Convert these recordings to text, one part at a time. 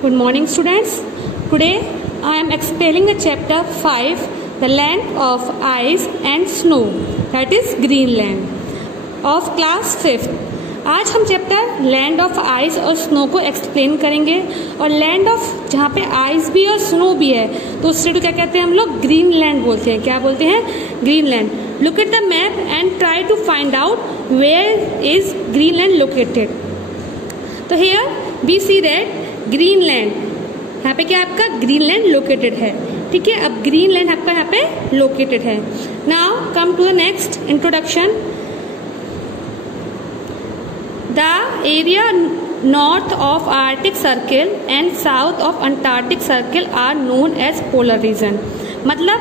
Good morning, students. Today I am explaining the chapter 5, the land of ice and snow, that is Greenland, of class 5th. आज हम chapter land of ice और snow को explain करेंगे। और land of जहाँ पे ice भी और स्नो भी है तो उससे तो क्या कहते हैं हम लोग, ग्रीनलैंड बोलते हैं। क्या बोलते हैं? Greenland. Look at the map and try to find out where is Greenland located. तो here we see that Greenland, यहाँ पे क्या आपका ग्रीनलैंड लोकेटेड है। ठीक है, अब ग्रीनलैंड आपका यहाँ पे लोकेटेड है। Now come to the next introduction. The area north of Arctic circle and south of Antarctic circle are known as polar region. मतलब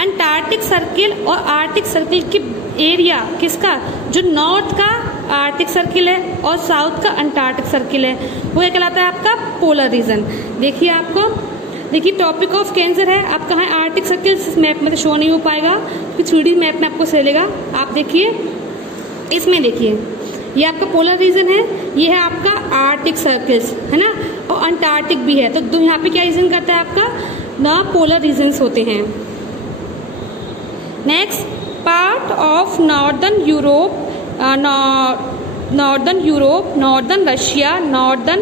अंटार्कटिक सर्किल और आर्टिक सर्किल की एरिया किसका, जो नॉर्थ का आर्टिक सर्किल है और south का Antarctic circle है, वो क्या कहलाता है आपका पोलर रीजन। देखिए आपको, देखिए टॉपिक ऑफ कैंसर है, आप कहाँ आर्टिक सर्किल मैप में तो शो नहीं हो पाएगा, कुछ 3D मैप में आपको चलेगा। आप देखिए इसमें, देखिए ये आपका पोलर रीजन है, ये है आपका आर्टिक सर्किल्स है ना, और अंटार्कटिक भी है। तो यहाँ पे क्या रीजन करता है आपका, ना पोलर रीजन्स होते हैं। Next, part of northern Europe, northern Russia, northern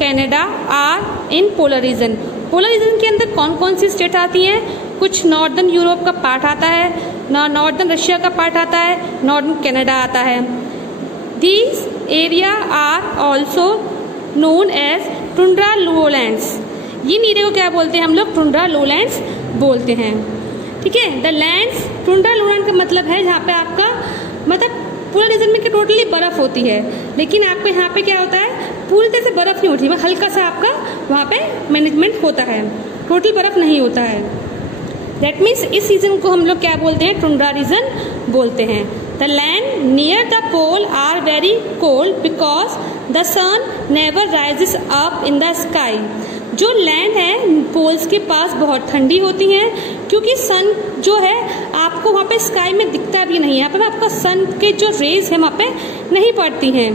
Canada are in polar region. Polar region के अंदर कौन कौन सी स्टेट आती हैं? कुछ नॉर्दर्न यूरोप का पार्ट आता है, नॉर्दर्न रशिया का पार्ट आता है, नॉर्दर्न कनाडा आता है। These area are also known as tundra lowlands. इन एरिया को क्या बोलते हैं हम लोग? टुंड्रा लोलैंड्स बोलते हैं। ठीक है, द लैंड्स, टुंड्रा लोलैंड का मतलब है जहाँ पे आपका मतलब पूरा रीजन में टोटली बर्फ होती है, लेकिन आपको यहाँ पे क्या होता है, पूरी तरह से बर्फ नहीं होती है, हल्का सा आपका वहाँ पे मैनेजमेंट होता है, टोटल बर्फ नहीं होता है। दैट मीन्स इस रीजन को हम लोग क्या बोलते हैं? टुंड्रा रीजन बोलते हैं। The land near the pole are very cold because the sun never rises up in the sky. जो लैंड है पोल्स के पास बहुत ठंडी होती हैं, क्योंकि सन जो है आपको वहाँ पे स्काई में दिखता भी नहीं है, यहाँ पे आपका सन के जो रेज है वहाँ पे नहीं पड़ती हैं।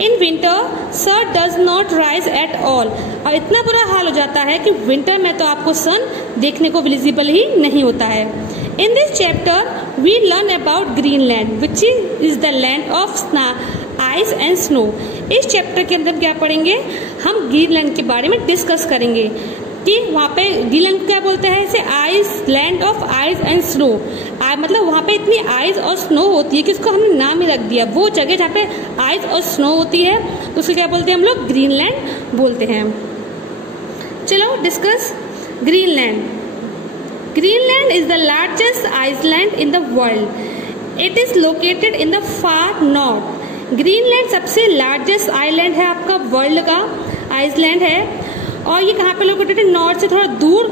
In winter sun does not rise at all. और इतना बुरा हाल हो जाता है कि विंटर में तो आपको सन देखने को विजिबल ही नहीं होता है। In this chapter, we learn about Greenland, which is the land of ice and snow. इस चैप्टर के अंदर क्या पढ़ेंगे हम? ग्रीनलैंड के बारे में डिस्कस करेंगे कि वहाँ पे ग्रीनलैंड क्या बोलते हैं, इसे ice, land of ice and snow. मतलब वहाँ पे इतनी आइस और स्नो होती है कि उसको हमने नाम ही रख दिया। वो जगह जहाँ पे आइस और स्नो होती है तो उसको क्या बोलते हैं हम लोग? ग्रीनलैंड बोलते हैं। चलो discuss Greenland. Greenland is the largest island in the world. It is located in the far north. Greenland सबसे largest island है आपका वर्ल्ड का आइसलैंड है, और ये कहाँ पे लोकेटेड है? नॉर्थ से थोड़ा दूर।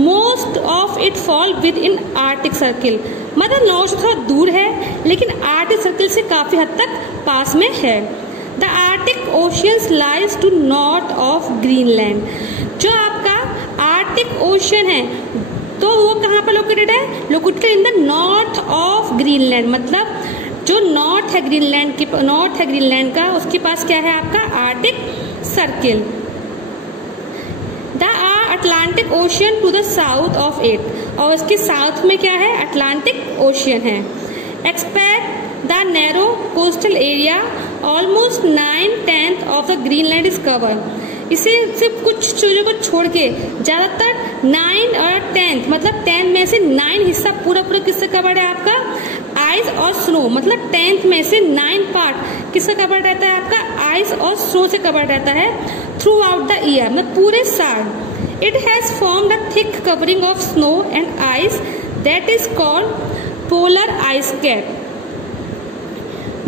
Most of it fall within Arctic Circle. मतलब नॉर्थ से थोड़ा दूर है लेकिन आर्टिक सर्किल से काफी हद तक पास में है। The Arctic Ocean lies to north of Greenland. जो आपका आर्टिक ओशन है तो वो कहाँ पर लोकेटेड है? Located in the north of Greenland. मतलब जो नॉर्थ है ग्रीनलैंड का, उसके पास क्या है आपका? Arctic circle. The Atlantic ocean to the south of it, और उसके साउथ में क्या है? अटलांटिक ओशियन है। Expect the narrow coastal area almost 9/10 of the Greenland is cover. इसे सिर्फ कुछ चीजों को छोड़ के ज्यादातर 9 और 10, मतलब 10 में से 9 हिस्सा पूरा किससे कवर्ड है आपका? आइस और स्नो। मतलब 10 में से 9 पार्ट किससे कवर्ड रहता है आपका? आइस और स्नो से कवर्ड रहता है थ्रू आउट द ईयर, मतलब पूरे साल। It has formed a thick covering of snow and ice that is called polar ice cap.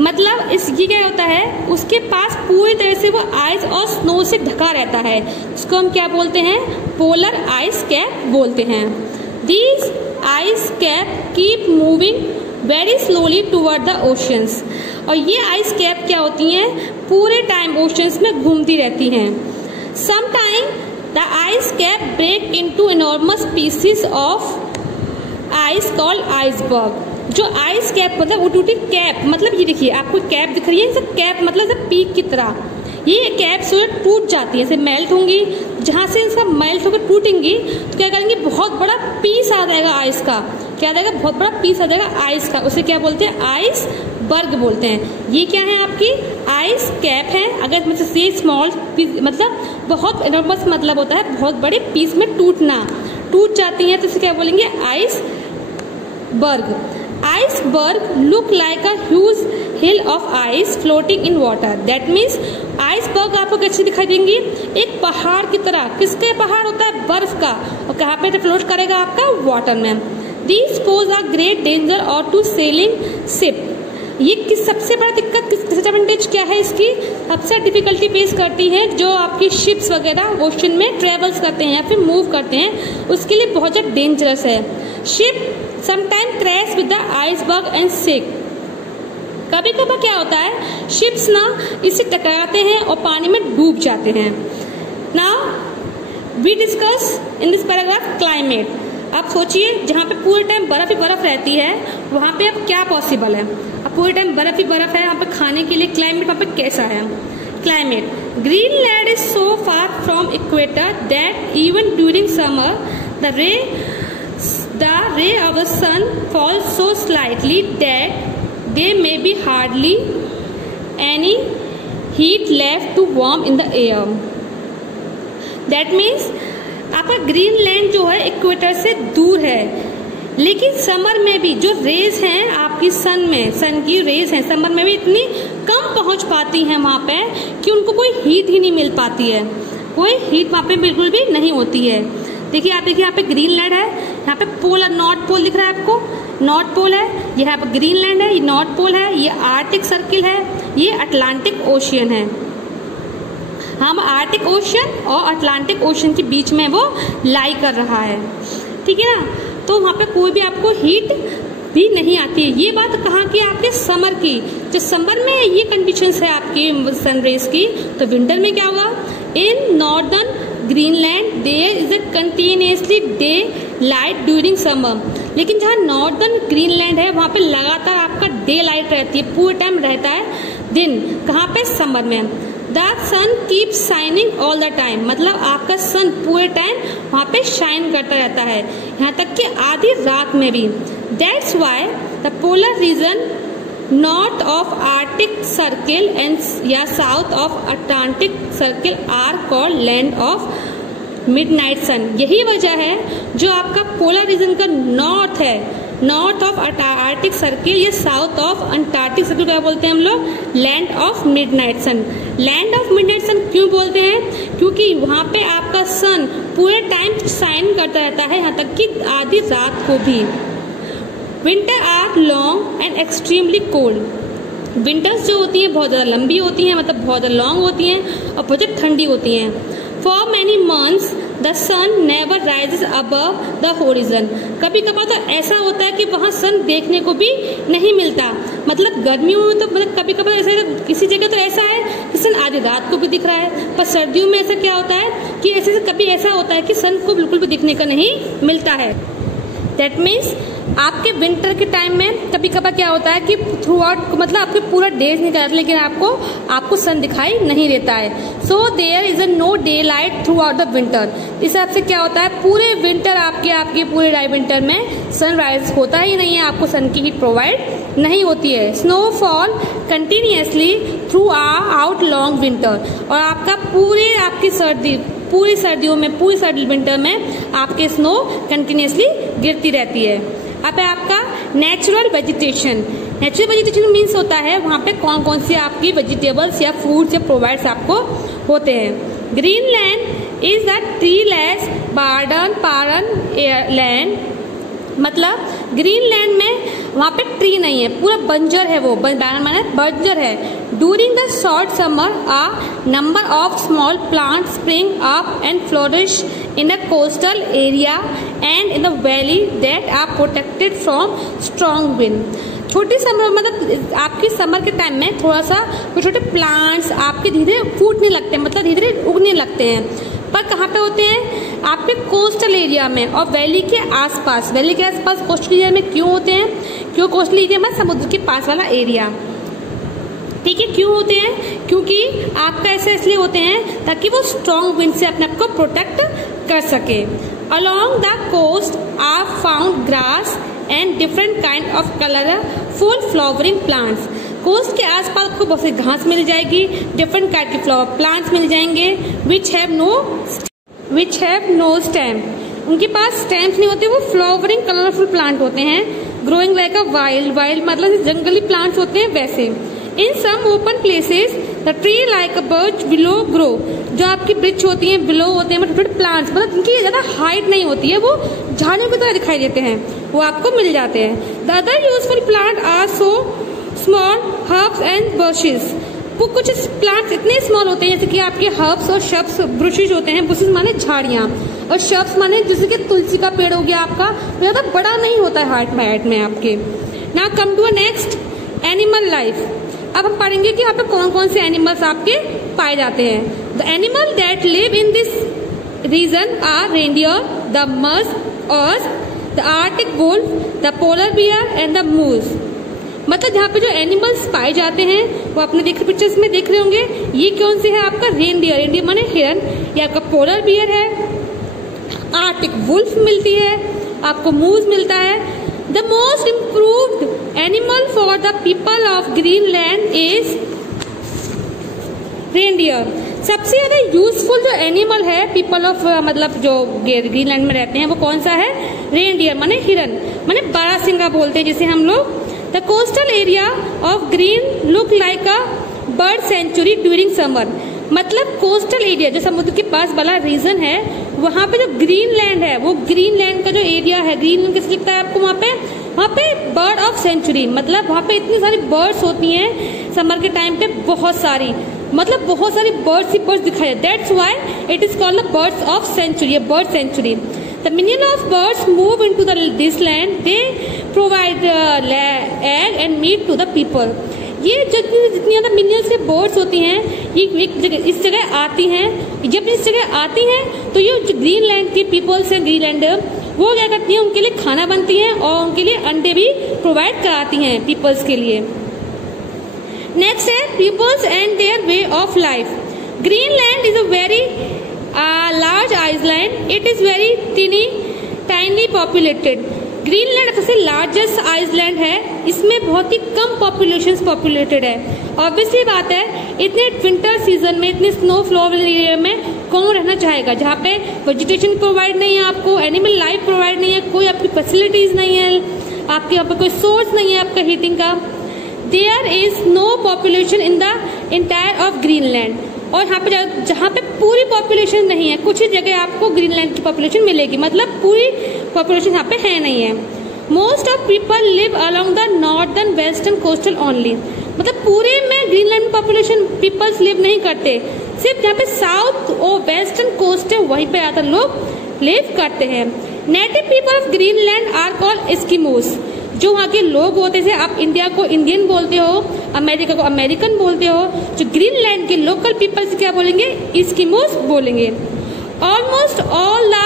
मतलब ये क्या होता है, उसके पास पूरी तरह से वो आइस और स्नो से ढका रहता है, इसको हम क्या बोलते हैं? पोलर आइस कैप बोलते हैं। These ice cap keep moving very slowly toward the oceans. और ये आइस कैप क्या होती हैं? पूरे टाइम ओशंस में घूमती रहती हैं। Sometime the ice cap break into enormous pieces of ice called iceberg. जो आइस कैप मतलब टूटी कैप, मतलब ये देखिए आपको कैप दिख रही है, सब कैप मतलब सब पीक की तरह, ये कैप्स जो है टूट जाती है, ऐसे मेल्ट होंगी, जहाँ से इनका मेल्ट होकर टूटेंगी तो क्या करेंगे, बहुत बड़ा पीस आ जाएगा आइस का। क्या आ जाएगा, बहुत बड़ा पीस आ जाएगा आइस का, उसे क्या बोलते हैं, आइस बर्ग बोलते हैं। ये क्या है, आपकी आइस कैप है। अगर मतलब ये स्मॉल पीस मतलब बहुत एनॉर्मस मतलब होता है बहुत बड़े पीस में टूटना, टूट जाती है तो इसे क्या बोलेंगे, iceberg. Iceberg look like a huge hill of ice floating in water. That means iceberg आपको कैसे दिखाई देंगी, एक पहाड़ की तरह। किसके पहाड़ होता है, बर्फ का, और कहाँ पे फ्लोट करेगा, आपका वाटर में। These pose are great danger और टू सेलिंग शिप। ये किस सबसे बड़ा दिक्कत, डिसएडवांटेज क्या है इसकी, सबसे डिफिकल्टी फेस करती है जो आपकी शिप्स वगैरह ओशन में ट्रेवल्स करते हैं या फिर मूव करते हैं, उसके लिए बहुत ज़्यादा डेंजरस है। Ship sometime crash with the iceberg and sink. कभी कभी क्या होता है, शिप्स ना इससे टकराते हैं और पानी में डूब जाते हैं। Now we discuss in this paragraph climate. आप सोचिए, जहाँ पे पूरे टाइम बर्फ ही बर्फ रहती है वहाँ पे अब क्या पॉसिबल है, अब पूरे टाइम बर्फ ही बर्फ है, वहाँ पे खाने के लिए क्लाइमेट वहाँ पे कैसा है। Climate, Greenland is so far from equator that even during summer the ray of the sun falls so slightly that there may be hardly any heat left to warm in the air. That means आपका Greenland जो है equator से दूर है, लेकिन summer में भी जो रेज हैं आपकी सन की रेज हैं समर में भी इतनी कम पहुंच पाती हैं वहां पे कि उनको कोई हीट ही नहीं मिल पाती है, कोई हीट वहां पे बिल्कुल भी नहीं होती है। देखिए आप देखिए यहाँ पे ग्रीनलैंड है, यहाँ पे पोल नॉर्थ पोल दिख रहा है आपको, नॉर्थ पोल है, ये यहाँ पे ग्रीनलैंड है, ये नॉर्थ पोल है, ये आर्टिक सर्किल है, ये अटलांटिक ओशियन है। हम आर्टिक ओशियन और अटलांटिक ओशियन के बीच में वो लाई कर रहा है, ठीक है ना। तो वहाँ पे कोई भी आपको हीट भी नहीं आती है। ये बात कहाँ की, आपके समर की। जो समर में ये कंडीशंस है आपकी सनरेज की, तो विंटर में क्या होगा, in northern Greenland there is a continuously daylight during summer. लेकिन जहाँ नॉर्दर्न ग्रीनलैंड है वहाँ पे लगातार आपका डे लाइट रहती है, पूरे टाइम रहता है दिन। कहाँ पे, समर में। The sun keep shining all the time, मतलब आपका सन पूरे टाइम वहाँ पे शाइन करता रहता है, यहाँ तक कि आधी रात में भी। That's why the polar region north of Arctic circle and या south of Atlantic circle are called land of midnight sun. यही वजह है जो आपका पोलर रीजन का नॉर्थ है, नॉर्थ ऑफ आर्टिक सर्किल या साउथ ऑफ अंटार्कटिक सर्किल क्या बोलते हैं हम लोग, land of midnight sun. Land of midnight sun क्यों बोलते हैं, क्योंकि वहां पे आपका सन पूरे टाइम शाइन करता रहता है, यहाँ तक कि आधी रात को भी। Winter are long and extremely cold. Winters जो होती हैं बहुत ज़्यादा लंबी होती हैं, मतलब बहुत ज़्यादा लॉन्ग होती हैं और बहुत ज़्यादा ठंडी होती हैं। For many months the sun never rises above the horizon. कभी कभार तो ऐसा होता है कि वहाँ सन देखने को भी नहीं मिलता, मतलब गर्मियों में तो मतलब कभी कभार ऐसा, किसी जगह तो ऐसा है कि सन आधी रात को भी दिख रहा है, पर सर्दियों में ऐसा क्या होता है कि ऐसे कभी ऐसा होता है कि सन को बिल्कुल भी दिखने का नहीं मिलता है। दैट मीन्स आपके विंटर के टाइम में कभी कभार क्या होता है कि थ्रू आउट मतलब आपके पूरा डेज निकल जाता है, लेकिन आपको सन दिखाई नहीं देता है। So there is a no daylight throughout the winter. इस हिसाब से क्या होता है, पूरे विंटर आपके पूरे विंटर में सनराइज होता ही नहीं है, आपको सन की हीट प्रोवाइड नहीं होती है। Snowfall continuously through out long winter, और आपका पूरी सर्दी विंटर में आपके स्नो कंटिन्यूसली गिरती रहती है। अब है आपका natural vegetation. Natural vegetation means होता है वहाँ पे कौन कौन सी आपकी वेजिटेबल्स या फ्रूट्स या प्रोवाइड्स आपको होते हैं। ग्रीनलैंड इज द ट्रीलेस बारन लैंड, मतलब ग्रीनलैंड में वहाँ पे ट्री नहीं है, पूरा बंजर है, वो माने बंजर है। During the short summer a number of small plants spring up and flourish in the coastal area and in the valley that are protected from strong wind. छोटी समर मतलब आपकी समर के टाइम में थोड़ा सा छोटे प्लांट्स आपके धीरे धीरे फूटने लगते हैं, मतलब धीरे धीरे उगने लगते हैं, पर कहाँ पे होते हैं, आपके कोस्टल एरिया में और वैली के आसपास। वैली के आसपास कोस्टल एरिया में क्यों होते हैं, क्यों कोस्टल एरिया में समुद्र के पास वाला एरिया। ठीक है, क्यों होते हैं? क्योंकि आपका ऐसे इसलिए होते हैं ताकि वो स्ट्रॉन्ग विंड से अपने आप को प्रोटेक्ट कर सके। Along the coast are found grass and different kind of colourful flowering plants. Coast के आसपास आपको बहुत सी घास मिल जाएगी, डिफरेंट काइंड के फ्लावर प्लांट्स मिल जाएंगे विच हैव नो स्टेम। उनके पास स्टेम्स नहीं होते, वो फ्लावरिंग कलरफुल प्लांट होते हैं। ग्रोइंग लाइक अ वाइल्ड मतलब जंगली प्लांट्स होते हैं वैसे। In some open places the tree like a birch below grow. जो आपकी वृक्ष होती हैं बिलो होते हैं मतलब प्लांट्स, मतलब इनकी ज्यादा हाइट नहीं होती है, वो झाड़ियों की तरह दिखाई देते हैं, वो आपको मिल जाते हैं। The other useful plant are so small herbs and bushes. वो कुछ प्लांट्स इतने स्मॉल होते हैं जैसे कि आपके हर्ब्स और शब्स, ब्रुशेज होते हैं, बुशेस माने झाड़ियां, और शब्स माने जैसे कि तुलसी का पेड़ हो गया आपका, ज्यादा बड़ा नहीं होता है हाइट में आपके। Now come to next animal life. अब हम पढ़ेंगे कि यहाँ पे कौन कौन से एनिमल्स आपके पाए जाते हैं। The animal that live in this region are reindeer, the musk ox, the Arctic wolf, the polar bear and the moose. मतलब यहाँ पे जो एनिमल्स पाए जाते हैं वो आपने देखे पिक्चर्स में देख रहे होंगे। ये कौन से है आपका? रेनडियर, रेनडियर माने हिरन, ये आपका पोलर बियर है, आर्टिक वुल्फ मिलती है, आपको मूस मिलता है। The most improved animal for the people of Greenland is reindeer. सबसे ज्यादा यूजफुल जो एनिमल है पीपल ऑफ मतलब जो ग्रीनलैंड में रहते हैं वो कौन सा है? रेनडियर माने हिरन, माने बारहसिंगा बोलते हैं जिसे हम लोग। The coastal area of green look like a bird sanctuary during summer. मतलब कोस्टल एरिया जो समुद्र के पास वाला रीजन है, वहाँ पे जो ग्रीनलैंड है, वो ग्रीनलैंड का जो एरिया है, ग्रीनलैंड किस लिखता है आपको? वहाँ पे बर्ड ऑफ सेंचुरी, मतलब वहाँ पे इतनी सारी बर्ड्स होती हैं समर के टाइम पे, बहुत सारी, मतलब बहुत सारी बर्ड्स ही बर्ड्स दिखाई। That's why it is called the birds of century, bird century. The million of birds move into this land. They provide egg and meat to the people. ये जितनी ज्यादा मिलियन से बर्ड्स होती हैं, ये एक जगह इस जगह आती हैं। जब इस जगह आती हैं तो ये जो ग्रीनलैंड की पीपल्स हैं, ग्रीनलैंडर, वो क्या करती हैं? उनके लिए खाना बनती हैं और उनके लिए अंडे भी प्रोवाइड कराती हैं पीपल्स के लिए। नेक्स्ट है peoples and their way of life. Greenland is a very large island. It is very tiny populated. Greenland सबसे लार्जेस्ट आइसलैंड है, इसमें बहुत ही कम पॉपुलेटेड है। ऑब्वियसली बात है, इतने विंटर सीजन में, इतने स्नो फ्लो वाले एरिया में कौन रहना चाहेगा जहाँ पे वेजिटेशन प्रोवाइड नहीं है, आपको एनिमल लाइफ प्रोवाइड नहीं है, कोई आपकी फैसिलिटीज नहीं है, आपके यहाँ पे कोई सोर्स नहीं है आपका हीटिंग का। There is no population in the entire of Greenland. और यहाँ पे जहाँ पे पूरी पॉपुलेशन नहीं है, कुछ ही जगह आपको ग्रीनलैंड की पॉपुलेशन मिलेगी, मतलब पूरी पॉपुलेशन यहाँ पे है नहीं है। Most of people live along the northern western coastal only. मतलब पूरे में ग्रीनलैंड पॉपुलेशन पीपल्स लिव नहीं करते, सिर्फ जहाँ पे साउथ और वेस्टर्न कोस्ट है वहीं पे ज्यादातर लोग लिव करते हैं। Native people of Greenland are called Eskimos. जो वहाँ के लोग होते हैं, आप इंडिया को इंडियन बोलते हो, अमेरिका को अमेरिकन बोलते हो, जो ग्रीनलैंड के लोकल पीपल्स क्या बोलेंगे? एस्किमोस बोलेंगे। Almost all the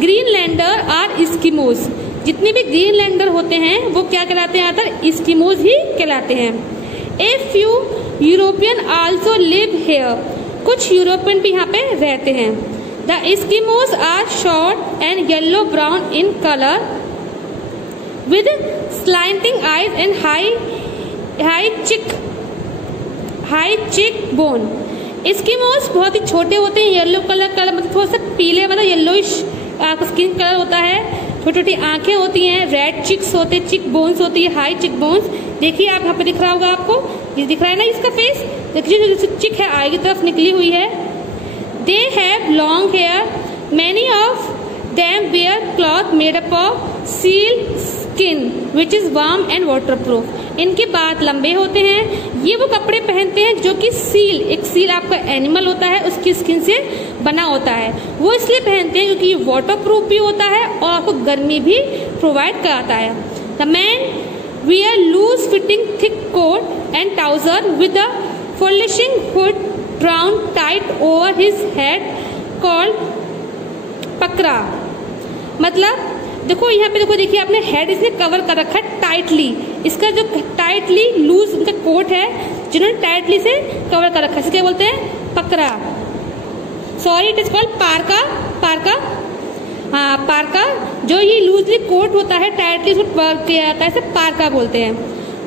Greenlander are Eskimos. जितने भी ग्रीनलैंडर होते हैं वो क्या कहलाते हैं? यहाँ एस्किमोस ही कहलाते हैं। A few European also live here. कुछ यूरोपियन भी यहाँ पे रहते हैं। The Eskimos are short and yellow brown in colour with slanting eyes and high cheekbone. Eskimos बहुत ही छोटे होते हैं, येलो कलर मतलब थोड़ा सा पीले, मतलब येलोइश स्किन कलर होता है, छोटी छोटी आंखें होती हैं, रेड चिक्स होते हैं, चिक बोन्स होती है, हाई चिक बोन्स। देखिए आप यहाँ पे दिख रहा होगा आपको, ये दिख रहा है ना इसका फेस, देखिए जो चिक है आगे की तरफ निकली हुई है। They have long hair, many of them wear cloth made up of seal skin which is warm and waterproof. इनके बाल लंबे होते हैं, ये वो कपड़े पहनते हैं जो कि सील, एक सील आपका एनिमल होता है, उसकी स्किन से बना होता है। वो इसलिए पहनते हैं क्योंकि ये वाटरप्रूफ भी होता है और आपको गर्मी भी प्रोवाइड कराता है। The man wear loose fitting thick coat and trouser with a flourishing hood drawn tight over his head called pakra। मतलब देखो यहाँ पे देखो, देखिए आपने हेड इसने कवर कर रखा है टाइटली, इसका जो टाइटली लूज उनका कोट है जिन्होंने टाइटली से कवर कर रखा है, इसे क्या बोलते हैं? पकड़ा। Sorry, it is called पार्का। पार्का, हाँ पार्का। जो ये लूजली कोट होता है, टाइटली उसको किया जाता है, इसे पार्का बोलते हैं।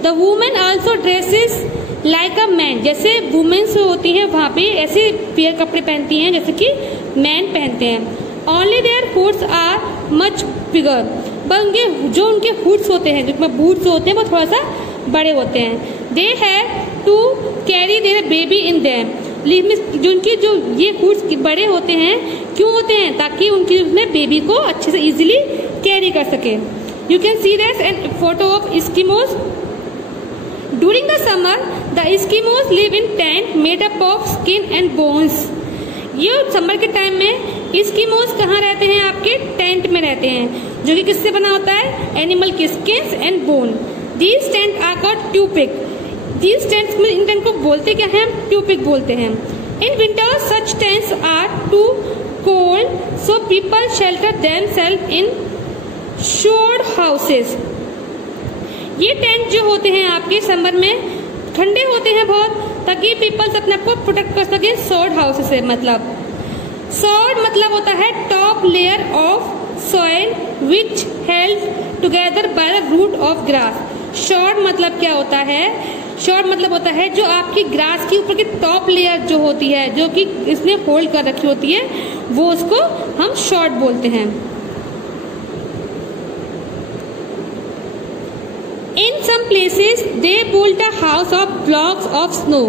The women also dresses like a man, जैसे वुमेन्स होती हैं वहाँ पे ऐसे पेयर कपड़े पहनती हैं जैसे कि मैन पहनते हैं। Only their hoods are much bigger, पर उनके जो उनके हुड्स होते हैं, जिसमें बूट्स होते हैं, वो थोड़ा सा बड़े होते हैं। They have to carry their baby in them, जो उनकी जो ये हुड्स बड़े होते हैं, क्यों होते हैं? ताकि उनकी उसमें बेबी को अच्छे से इजीली कैरी कर सके। You can see this an photo of Eskimos. During the summer the Eskimos live in tent made up of skin and bones. ये समर के टाइम में एस्किमोस कहाँ रहते हैं? आपके टेंट में रहते हैं, जो कि किससे बना होता है? एनिमल की skin and bone. These tent are called tupik. These tents में, इन टेंट को बोलते क्या है? हम ट्यूपिक बोलते हैं। In winter such tents are too cold, so people shelter themselves in sod houses. ये टेंट जो होते हैं आपके समर में ठंडे होते हैं बहुत, ताकि पीपल्स अपने आप को प्रोटेक्ट कर सके शोर्ड हाउसेस से। मतलब शोर्ड मतलब होता है top layer of soil which held together by the root of grass. Short मतलब क्या होता है? शॉर्ट मतलब होता है जो आपकी ग्रास की ऊपर की टॉप लेयर जो होती है, जो कि इसने होल्ड कर रखी होती है, वो उसको हम शॉर्ट बोलते हैं। In some places they build a house of blocks of snow.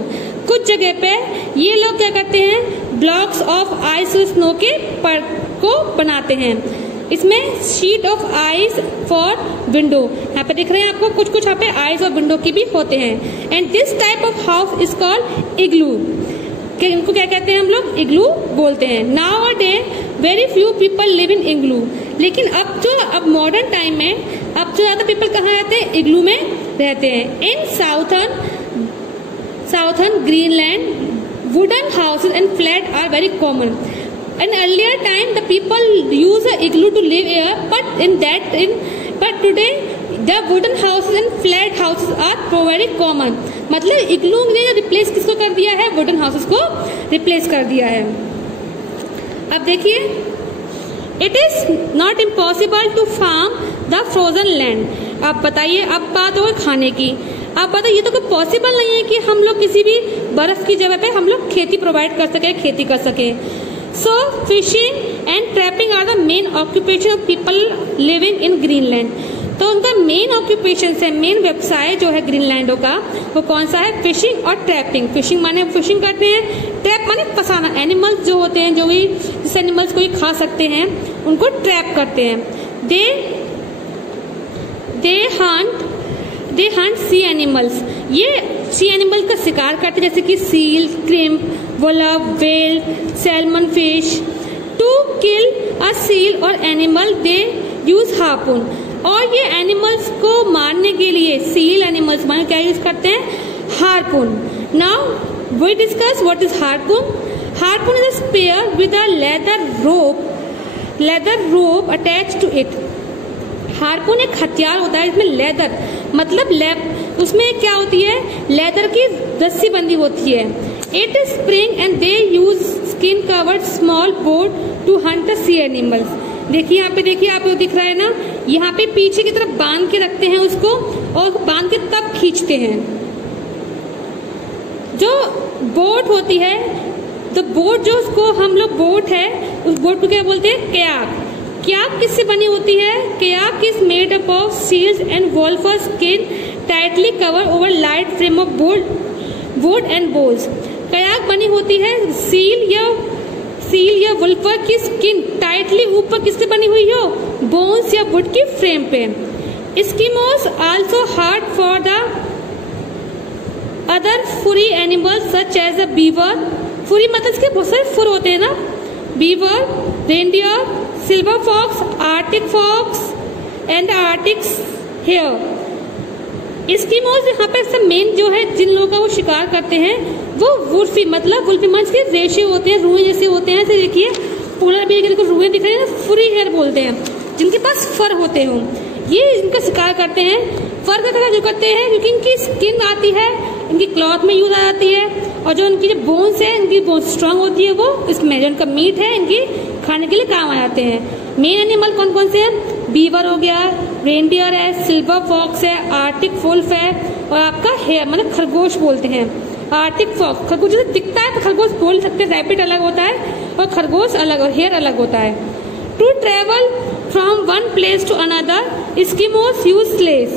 कुछ जगह पे ये लोग क्या करते हैं? ब्लॉक्स ऑफ आइस और स्नो के पर को बनाते हैं। इसमें sheet of ice for window, यहाँ पे दिख रहे हैं आपको कुछ कुछ यहाँ पे आइस और विंडो की भी होते हैं। And this type of house is called igloo. इनको क्या कहते हैं? हम लोग इग्लू बोलते हैं। Now a day very few people live in igloo. लेकिन अब मॉडर्न टाइम में अब जो ज्यादा पीपल कहाँ रहते हैं? इग्लू में रहते हैं। In southern Greenland wooden houses and flat are very common. In earlier time, the people used a igloo to live here, but today the wooden houses and flat houses are very common. मतलब इग्लू ने replace किसको कर दिया है? Wooden houses को replace कर दिया है। अब देखिए, it is not impossible to farm the frozen land. अब बताइए, अब बात हो खाने की। अब बताइए, ये तो कोई पॉसिबल नहीं है कि हम लोग किसी भी बर्फ की जगह पे हम लोग खेती प्रोवाइड कर सके, खेती कर सके। So fishing and trapping are the main occupation of people living in Greenland. तो उनका मेन ऑक्यूपेशन है, मेन व्यवसाय जो है ग्रीनलैंडों का, वो कौन सा है? फिशिंग और ट्रैपिंग। फिशिंग माने फिशिंग करते हैं, ट्रैप माने फंसाना। एनिमल्स जो होते हैं, जो भी जिस एनिमल्स को खा सकते हैं, उनको ट्रैप करते हैं। They hunt sea animals. ये सी एनिमल का शिकार करते हैं, जैसे कि seal, shrimp, walrus, whale, salmon fish. To kill a seal और एनिमल दे यूज हार्पून। और ये एनिमल्स को मारने के लिए, सील एनिमल्स मारने क्या यूज करते हैं? Harpoon. Now we discuss what is harpoon. Harpoon is a spear with a leather rope attached to it. Harpoon एक हथियार होता है, इसमें लेदर मतलब उसमें क्या होती है? लेदर की रस्सी बंधी होती है। It is spring and they use skin covered small boat to hunt sea animals. देखिए यहाँ पे, देखिए आपको दिख रहा है ना, यहाँ पे पीछे की तरफ बांध के रखते हैं उसको, और बांध के तब खींचते हैं। जो बोट होती है, तो बोट जो उसको हम लोग बोट है, उस बोट को क्या बोलते हैं? कयाक। कयाक किससे बनी होती है? Kayak is made up of seals and वोल्फर skin tightly cover over light frame of wood and bones. Kayak बनी होती है सील या वुल्फर की स्किन टाइटली ऊपर किससे बनी हुई हो? बोन्स या वुड की फ्रेम पे। Eskimos also hard for the other furry animals such as a beaver. Furry मतलब इसके बहुत सारे फुर होते हैं ना, beaver, reindeer, silver fox, Arctic fox and Arctic's hare. एस्किमोस यहाँ पे सब मेन जो है जिन लोगों का वो शिकार करते हैं, वो वुल्फी मतलब के रेशे होते हैं, रुए जैसे होते हैं। ऐसे देखिए पोलर बेयर को रुए दिख रहे हैं, फुरी हेयर बोलते हैं, जिनके पास फर होते हो, ये इनका शिकार करते हैं। फर का जो करते हैं, क्योंकि इनकी स्किन आती है इनकी क्लॉथ में यूज आ जाती है। और जो इनकी जो बोन्स है, इनकी बोन्स स्ट्रांग होती है, वो इसमें जो इनका मीट है इनकी खाने के लिए काम आ जाते हैं। मेन एनिमल कौन कौन से हैं? बीवर हो गया, रेनडियर है, सिल्वर फॉक्स है, आर्टिक वुल्फ है, और आपका हेयर मतलब खरगोश बोलते हैं। आर्टिक फॉक्स खरगोश जैसे दिखता है तो खरगोश बोल सकते हैं, रैबिट अलग होता है और खरगोश अलग और हेयर अलग होता है। To travel from one place to another Eskimos use sledge.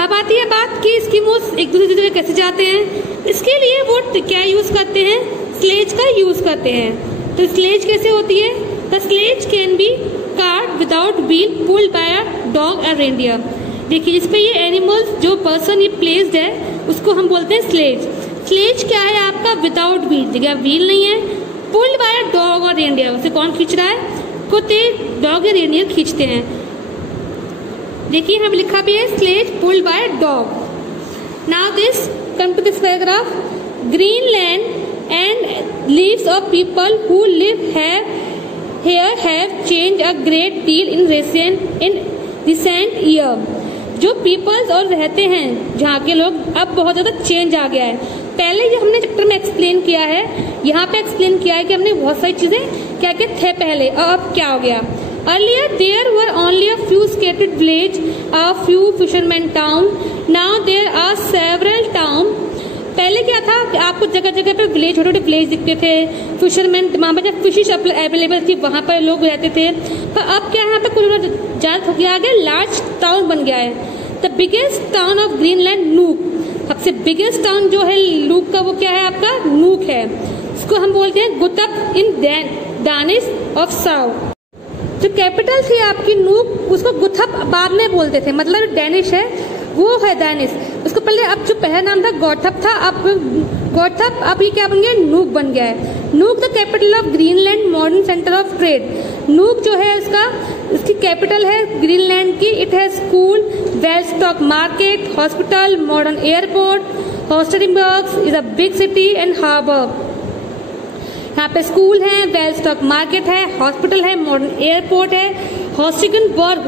अब आती है बात कि एस्किमोस एक दूसरे जगह कैसे जाते हैं। इसके लिए वो क्या यूज करते हैं? स्लेज का यूज करते हैं। तो स्लेज कैसे होती है? The sledge can be card without wheel pulled by a dog और रेनडियर। देखिए जिसपे ये एनिमल्स जो पर्सन ये प्लेस्ड है उसको हम बोलते हैं स्लेज। स्लेज क्या है आपका? विदाउट व्हील, जगह व्हील नहीं है, पुल्ड बाय अ डॉग और रेनडियर। उसे कौन खींच रहा है? कुत्ते, डॉग या रेनडियर खींचते हैं। देखिए यहाँ पे लिखा भी है sledge pulled by a dog. Now this come to this paragraph. Greenland and lives of people who live here have changed a great deal in recent year। जो पीपल्स और रहते हैं जहाँ के लोग, अब बहुत ज्यादा चेंज आ गया है। पहले ये हमने चैप्टर में एक्सप्लेन किया है, यहाँ पे एक्सप्लेन किया है कि हमने बहुत सारी चीजें क्या क्या थे पहले और अब क्या हो गया। Earlier there were only a few scattered villages, a few fishermen town. Now there are several towns। पहले क्या था कि आपको जगह जगह पे विलेज, छोटे छोटे विलेज दिखते थे, फिशरमैन, वहाँ पर जब फिशिश अवेलेबल थी वहाँ पर लोग रहते थे। पर अब क्या है, यहाँ पे कुल ज्यादा हो गया, आगे लार्ज टाउन बन गया है। The biggest town of Greenland nook. सबसे बिगेस्ट टाउन जो है नूक का वो क्या है आपका? नूक है। इसको हम बोलते हैं गुतप इन दानिश ऑफ साउथ। जो कैपिटल थी आपकी नूक, उसको गुथप बाद में बोलते थे, मतलब डैनिश है वो है दानिश। उसको पहले अब जो पहला नाम था गौठप था, अब गौठप, अब ये क्या बन गया? नूक बन गया है। Nuuk the capital of Greenland, modern centre of trade. Nuuk जो है इसकी कैपिटल है ग्रीनलैंड की। इट है school, well stock market, hospital, modern airport, Holsteinsborg is a big city and harbour. यहाँ पे स्कूल है, वेल स्टॉक मार्केट है, हॉस्पिटल है, मॉडर्न एयरपोर्ट है। हॉस्टिगनबर्ग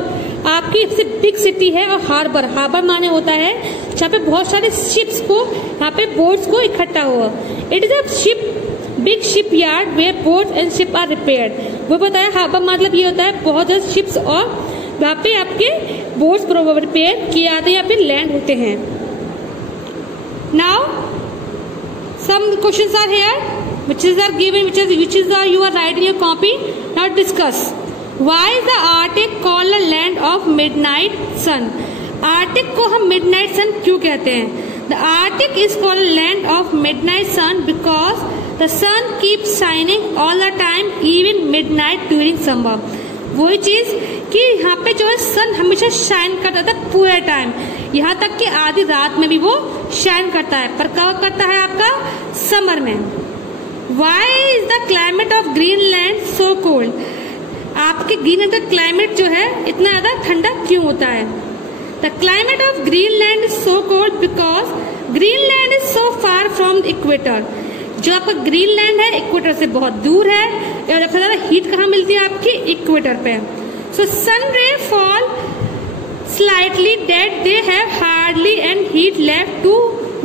आपकी सबसे बिग सिटी है। और हार्बर, हार्बर माने होता है जहाँ पे बहुत सारे शिप्स को, यहाँ पे बोट्स को इकट्ठा हुआ। It is a ship big shipyard where boats and ship are repaired. वो बताया हार्बर मतलब ये होता है बहुत ज्यादा शिप्स और वहाँ पे आपके बोट्स रिपेयर किए जाते हैं या फिर लैंड होते हैं। Now some questions are here which are given, which is you are writing your copy. Now discuss. Why is the Arctic called the land of midnight sun? Arctic को हम midnight sun क्यों कहते हैं? The Arctic is called land of midnight sun because the sun keeps shining all the time, even midnight during summer. वही चीज कि यहाँ पे जो है सन हमेशा शाइन करता था पूरे टाइम, यहाँ तक कि आधी रात में भी वो शाइन करता है। पर कब करता है आपका? समर में। Why is the climate of Greenland so cold? आपके ग्रीनलैंड का क्लाइमेट जो है इतना ज्यादा ठंडा क्यों होता है? The climate of Greenland is so cold because Greenland is so far from the equator. जो आपका ग्रीनलैंड है इक्वेटर से बहुत दूर है और सबसे ज्यादा हीट कहाँ मिलती है आपकी? इक्वेटर पे। So sun ray fall slightly that they have hardly and heat left to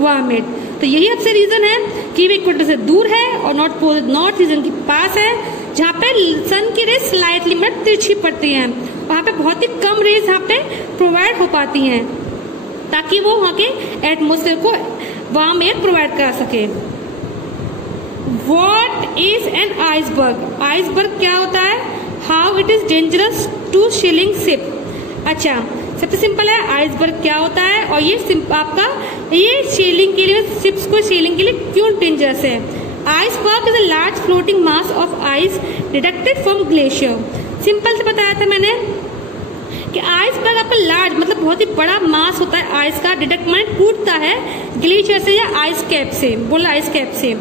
warm it. तो यही सबसे रीजन है कि वे इक्वेटर से दूर है और नॉर्थ रीजन के पास है, जहाँ पे सन की रेज स्लाइटली में तिरछी पड़ती हैं। वहाँ पे बहुत ही कम रेज यहाँ पे प्रोवाइड हो पाती हैं ताकि वो वहाँ के एटमोसफेयर को वार्म एयर प्रोवाइड करा सके। What is an iceberg? Iceberg क्या होता है? How it is dangerous to sailing ship? अच्छा, सबसे सिंपल है आइसबर्ग क्या होता है और ये आपका ये सेलिंग के लिए, शिप्स को सेलिंग के लिए क्यों डेंजरस है। Iceberg is a large floating mass of ice deducted from glacier. Simple से बताया था मैंने कि आइसबर्ग आपका लार्ज मतलब बहुत ही बड़ा मास होता है आइस का, डिडक्ट माने टूटता है ग्लेशियर से या आइस कैप से, बोला आइस कैप से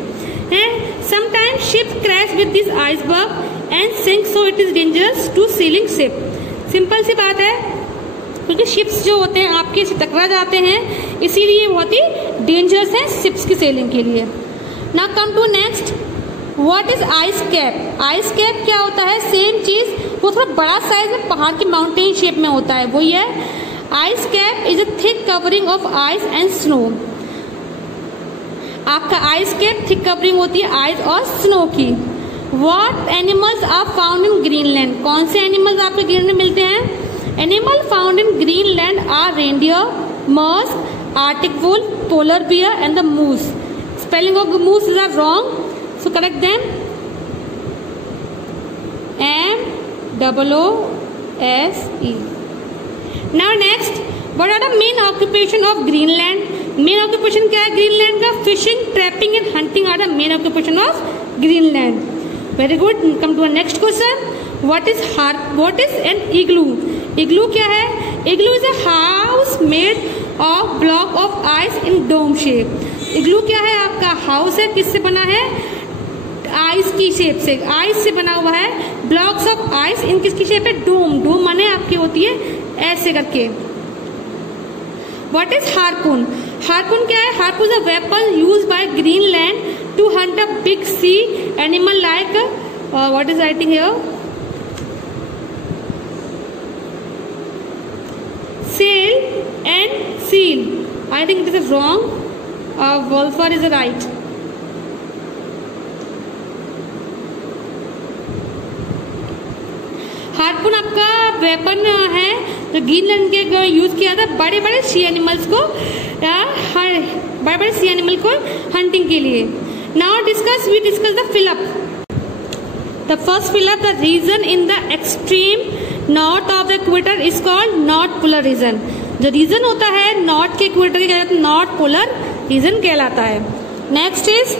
है। Sometimes ship crash with this iceberg and sink, so it is dangerous to sailing ship. Simple सी बात है क्योंकि शिप्स जो होते हैं आपके से टकरा जाते हैं, इसीलिए बहुत ही डेंजरस है शिप्स की सेलिंग के लिए। Now come to next, what is ice cap? Ice cap क्या होता है? सेम चीज, वो थोड़ा बड़ा साइज में पहाड़ की माउंटेन शेप में होता है, वही है। Ice cap is a thick covering of ice and snow. आपका आइस के थिक कवरिंग होती है आइस और स्नो की। What animals are found in Greenland? कौन से एनिमल्स आपके ग्रीनलैंड में मिलते हैं? Animal found in Greenland are reindeer, musk, Arctic wolf, polar bear and the moose. Spelling of moose is wrong, so correct them. M-O-O-S-E. Now next, what are the main occupation of Greenland? Main occupation क्या है Greenland का? Fishing, trapping and hunting are the main occupation of Greenland. Very good. Come to our next question. What is an igloo? Igloo क्या है? Igloo is a house made of block of ice in dome shape. इग्लू क्या है? आपका house है, किससे बना है? Ice की शेप से, आइस से बना हुआ है। ब्लॉक्स ऑफ आइस इन किसकी शेप है? डोम। डोम माने आपकी होती है ऐसे करके। What is harpoon? हार्पून क्या है? Harpoon is a weapon used by Greenland to hunt a big sea animal like what is writing here? Sale and seal. I think this is wrong. वोल्फर इज राइट. हार्पून आपका weapon है जो Greenland के use किया था बड़े बड़े सी animals को, बड़े बड़े सी एनिमल को हंटिंग के लिए. Now we discuss the fill up. The first fill up, the region in the extreme north of the equator is called north polar region. जो रीजन होता है नॉर्थ के इक्वेटर के क्या कहते हैं? नॉर्थ पोलर रीजन कहलाता है. Next is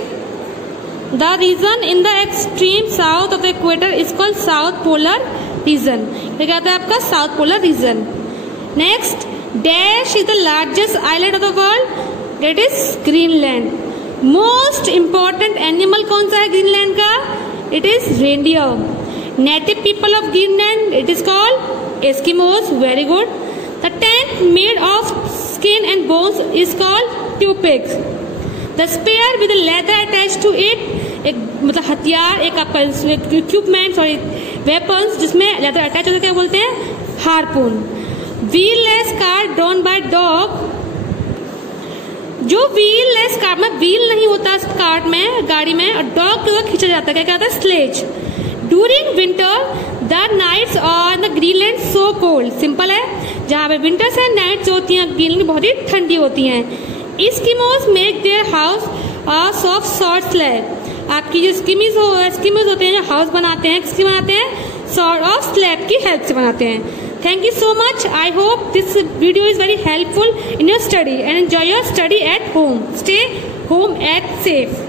the region in the extreme south of the equator is called south polar region. ये कहता है आपका south polar region. Next, dash is the largest island of the world, that is Greenland. Most important animal कौन सा है Greenland का? It is reindeer. Native people of Greenland, it is called Eskimos. Very good. The tent made of skin and bones is called ट्यूपिक्स. The spear with leather attach to it, एक मतलब हथियार, एक आपका equipment, sorry weapons जिसमें leather attach होता है, क्या बोलते हैं? Harpoon. Wheelless car drawn by dog. जो व्हीललेस कार में व्हील नहीं होता कार में, गाड़ी में, और डॉग के द्वारा खींचा जाता है, क्या कहता है? Sledge. During winter the nights on the Greenland so cold. Simple है, जहाँ पे विंटर्स एंड नाइट्स होती हैं ग्रीनलैंड बहुत ही ठंडी होती हैं. Eskimos make their house of sort slab. आपकी जो एस्किमोस होते हैं जो हाउस बनाते हैं, किसकी बनाते हैं? सॉर्ट ऑफ स्लैब की हेल्प से बनाते हैं. Thank you so much. I hope this video is very helpful in your study and enjoy your study at home. Stay home and safe.